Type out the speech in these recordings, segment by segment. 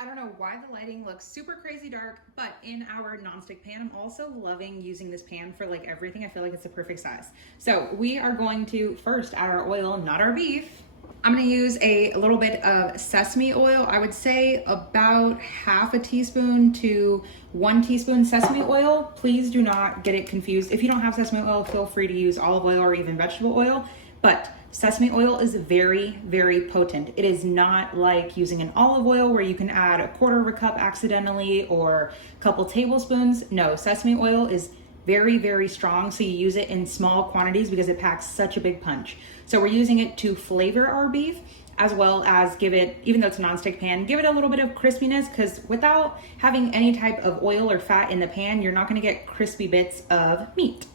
I don't know why the lighting looks super crazy dark, but in our nonstick pan, I'm also loving using this pan for like everything. I feel like it's the perfect size. So we are going to first add our oil, not our beef. I'm gonna use a little bit of sesame oil. I would say about half a teaspoon to 1 teaspoon sesame oil. Please do not get it confused. If you don't have sesame oil, feel free to use olive oil or even vegetable oil. But sesame oil is very, very potent. It is not like using an olive oil where you can add 1/4 of a cup accidentally or a couple tablespoons. No, sesame oil is very, very strong. So you use it in small quantities because it packs such a big punch. So we're using it to flavor our beef as well as give it, even though it's a nonstick pan, give it a little bit of crispiness, because without having any type of oil or fat in the pan, you're not gonna get crispy bits of meat.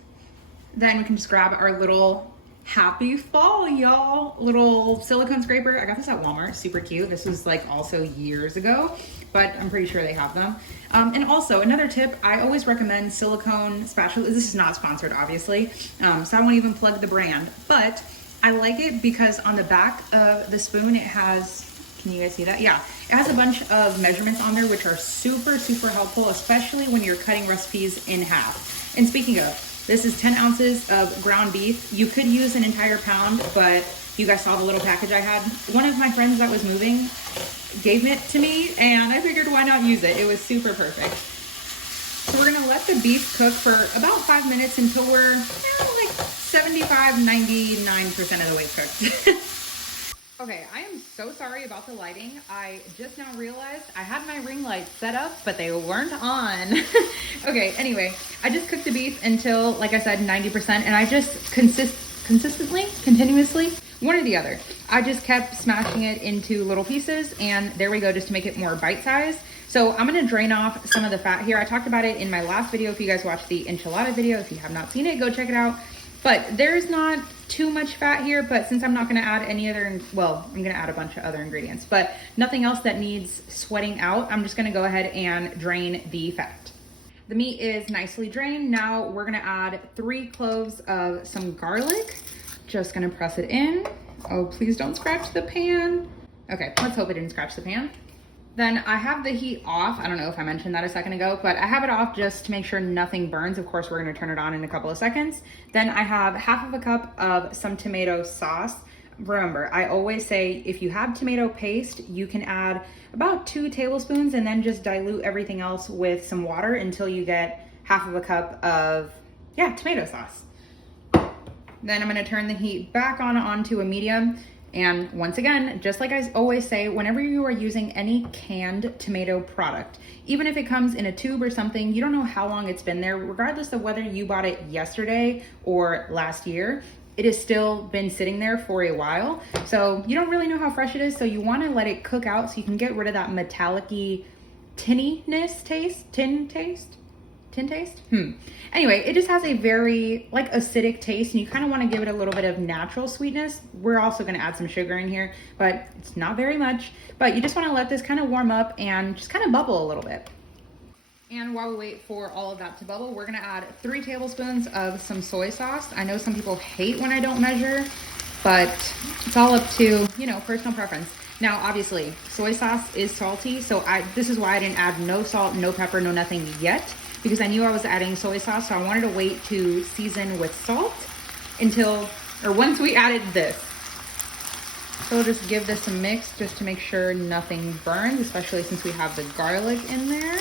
Then we can just grab our little happy fall, y'all, little silicone scraper. I got this at Walmart, super cute. This was like also years ago, but I'm pretty sure they have them. And also another tip, I always recommend silicone spatula. This is not sponsored, obviously, so I won't even plug the brand, but I like it because on the back of the spoon, it has, can you guys see that? Yeah, it has a bunch of measurements on there, which are super, super helpful, especially when you're cutting recipes in half. And speaking of, this is 10 ounces of ground beef. You could use an entire pound, but you guys saw the little package I had. One of my friends that was moving gave it to me, and I figured why not use it? It was super perfect. So we're gonna let the beef cook for about 5 minutes until we're like 75, 99% of the way cooked. Okay, I am so sorry about the lighting. I just now realized I had my ring lights set up, but they weren't on. Okay, anyway, I just cooked the beef until, like I said, 90%, and I just continuously, one or the other. I just kept smashing it into little pieces, and there we go, just to make it more bite-sized. So I'm gonna drain off some of the fat here. I talked about it in my last video. If you guys watched the enchilada video, if you have not seen it, go check it out. But there's not too much fat here, but since I'm not gonna add any other, well, I'm gonna add a bunch of other ingredients, but nothing else that needs sweating out, I'm just gonna go ahead and drain the fat. The meat is nicely drained. Now we're gonna add 3 cloves of some garlic. Just gonna press it in. Oh, please don't scratch the pan. Okay, let's hope it didn't scratch the pan. Then I have the heat off. I don't know if I mentioned that a second ago, but I have it off just to make sure nothing burns. Of course, we're gonna turn it on in a couple of seconds. Then I have half of a cup of some tomato sauce. Remember, I always say if you have tomato paste, you can add about 2 tablespoons and then just dilute everything else with some water until you get half of a cup of, tomato sauce. Then I'm gonna turn the heat back onto a medium. And once again, just like I always say, whenever you are using any canned tomato product, even if it comes in a tube or something, you don't know how long it's been there, regardless of whether you bought it yesterday or last year, it has still been sitting there for a while. So you don't really know how fresh it is. So you wanna let it cook out so you can get rid of that metallic-y tinniness taste, tin taste? Anyway, it just has a very like acidic taste, and you kind of want to give it a little bit of natural sweetness. We're also going to add some sugar in here, but it's not very much. But you just want to let this kind of warm up and just kind of bubble a little bit. And while we wait for all of that to bubble, we're going to add 3 tablespoons of some soy sauce. I know some people hate when I don't measure, but it's all up to, personal preference. Now, obviously, soy sauce is salty, so this is why I didn't add no salt, no pepper, no nothing yet, because I knew I was adding soy sauce, so I wanted to wait to season with salt once we added this. So we'll just give this a mix just to make sure nothing burns, especially since we have the garlic in there.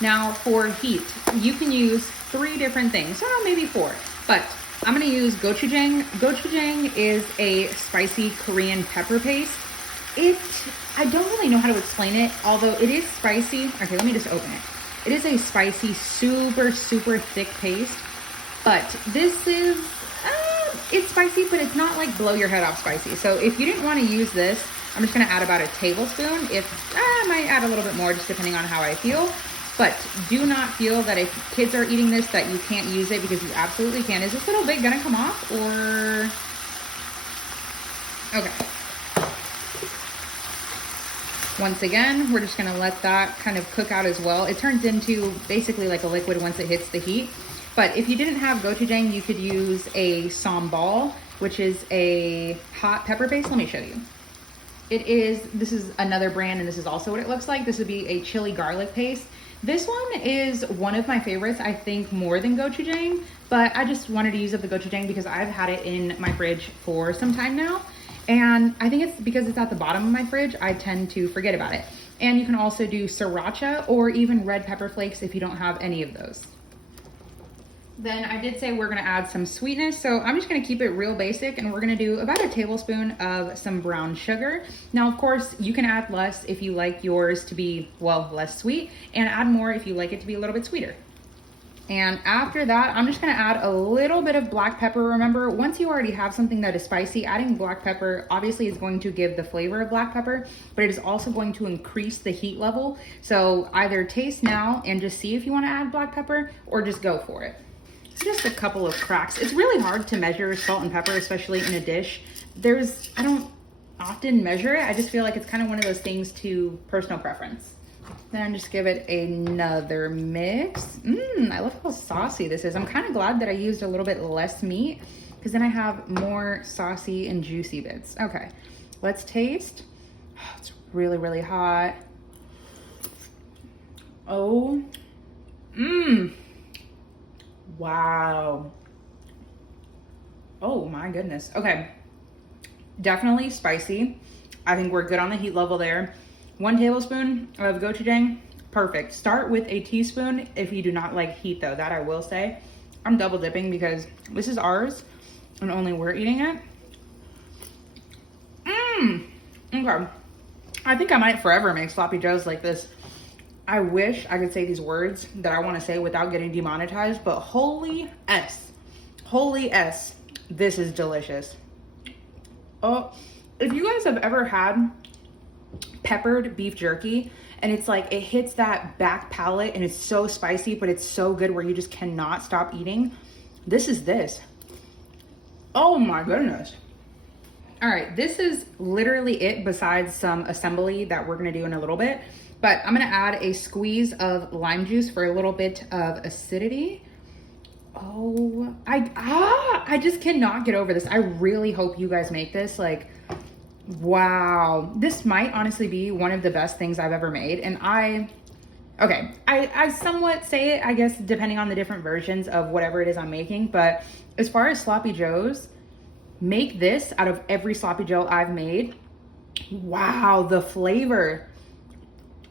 Now for heat, you can use 3 different things, or maybe 4, but I'm gonna use gochujang. Gochujang is a spicy Korean pepper paste. I don't really know how to explain it, although it is spicy. Okay, let me just open it. It is a spicy, super, super thick paste, but this is, it's spicy, but it's not like blow your head off spicy. So if you didn't want to use this, I'm just going to add about a tablespoon. I might add a little bit more just depending on how I feel, but do not feel that if kids are eating this that you can't use it, because you absolutely can. Is this little bit going to come off or? Okay. Once again, we're just gonna let that kind of cook out as well. It turns into basically like a liquid once it hits the heat. But if you didn't have gochujang, you could use a sambal, which is a hot pepper paste. Let me show you. This is another brand, and this is also what it looks like. This would be a chili garlic paste. This one is one of my favorites, I think more than gochujang, but I just wanted to use up the gochujang because I've had it in my fridge for some time now. And I think it's because it's at the bottom of my fridge, I tend to forget about it. And you can also do sriracha or even red pepper flakes if you don't have any of those. Then I did say we're gonna add some sweetness, so I'm just gonna keep it real basic, and we're gonna do about a tablespoon of some brown sugar. Now, of course, you can add less if you like yours to be, well, less sweet, and add more if you like it to be a little bit sweeter. And after that, I'm just gonna add a little bit of black pepper. Remember, once you already have something that is spicy, adding black pepper obviously is going to give the flavor of black pepper, but it is also going to increase the heat level. So either taste now and just see if you wanna add black pepper, or just go for it. Just a couple of cracks. It's really hard to measure salt and pepper, especially in a dish. I don't often measure it. I just feel like it's kind of one of those things to personal preference. Then just give it another mix. I love how saucy this is. I'm kind of glad that I used a little bit less meat because then I have more saucy and juicy bits. Okay, let's taste. Oh, it's really, really hot. Oh, wow. Oh my goodness. Okay. Definitely spicy. I think we're good on the heat level there. 1 tablespoon of gochujang, perfect. Start with a teaspoon if you do not like heat though, that I will say. I'm double dipping because this is ours and only we're eating it. Okay. I think I might forever make sloppy joes like this. I wish I could say these words that I want to say without getting demonetized, but holy S, this is delicious. Oh, if you guys have ever had peppered beef jerky and it's like it hits that back palate and it's so spicy, but it's so good where you just cannot stop eating, this is this. Oh my goodness. All right, this is literally it besides some assembly that we're gonna do in a little bit. But I'm gonna add a squeeze of lime juice for a little bit of acidity. Oh, I just cannot get over this. I really hope you guys make this. Like, wow. This might honestly be one of the best things I've ever made. And I somewhat say it, I guess, depending on the different versions of whatever it is I'm making. But as far as sloppy joes, make this out of every sloppy joe I've made. Wow, the flavor.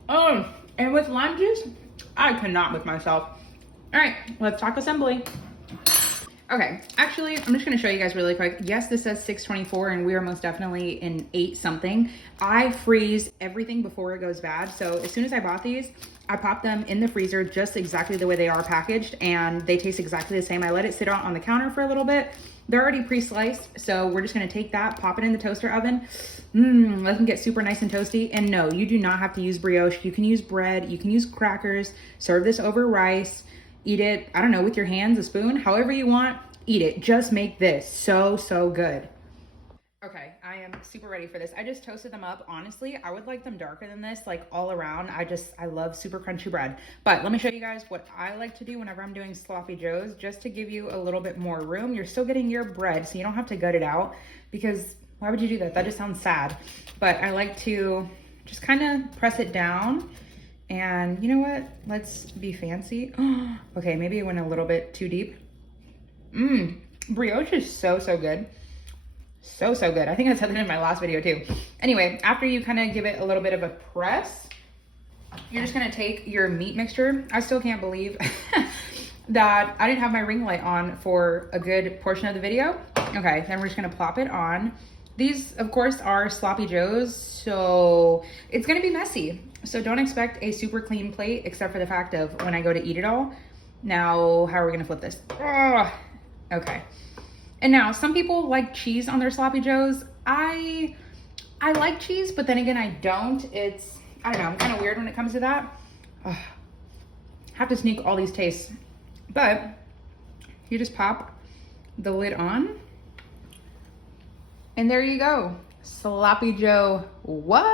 Oh, and with lime juice, I cannot with myself. All right, let's talk assembly. Okay, actually, I'm just gonna show you guys really quick. Yes, this says 624 and we are most definitely in 8 something. I freeze everything before it goes bad. So as soon as I bought these, I popped them in the freezer just exactly the way they are packaged and they taste exactly the same. I let it sit out on the counter for a little bit. They're already pre-sliced, so we're just gonna take that, pop it in the toaster oven. Let them get super nice and toasty. And no, you do not have to use brioche. You can use bread, you can use crackers, serve this over rice, eat it, I don't know, with your hands, a spoon, however you want, eat it. Just make this so good. Okay, I am super ready for this. I just toasted them up. Honestly, I would like them darker than this, like all around. I love super crunchy bread. But let me show you guys what I like to do whenever I'm doing sloppy joes, just to give you a little bit more room. You're still getting your bread, so you don't have to gut it out, because why would you do that? That just sounds sad. But I like to just kind of press it down. And you know what? Let's be fancy. Okay, maybe it went a little bit too deep. Brioche is so good. So good. I think I said that in my last video too. Anyway, after you kind of give it a little bit of a press, you're just gonna take your meat mixture. I still can't believe that I didn't have my ring light on for a good portion of the video. Okay, then we're just gonna plop it on. These, of course, are sloppy joes, so it's gonna be messy. So don't expect a super clean plate, except for the fact of when I go to eat it all. Now, how are we gonna flip this? Okay. And now, some people like cheese on their sloppy joes. I like cheese, but then again, I don't. I don't know, I'm kind of weird when it comes to that. Have to sneak all these tastes. But you just pop the lid on. And there you go. Sloppy joe. What?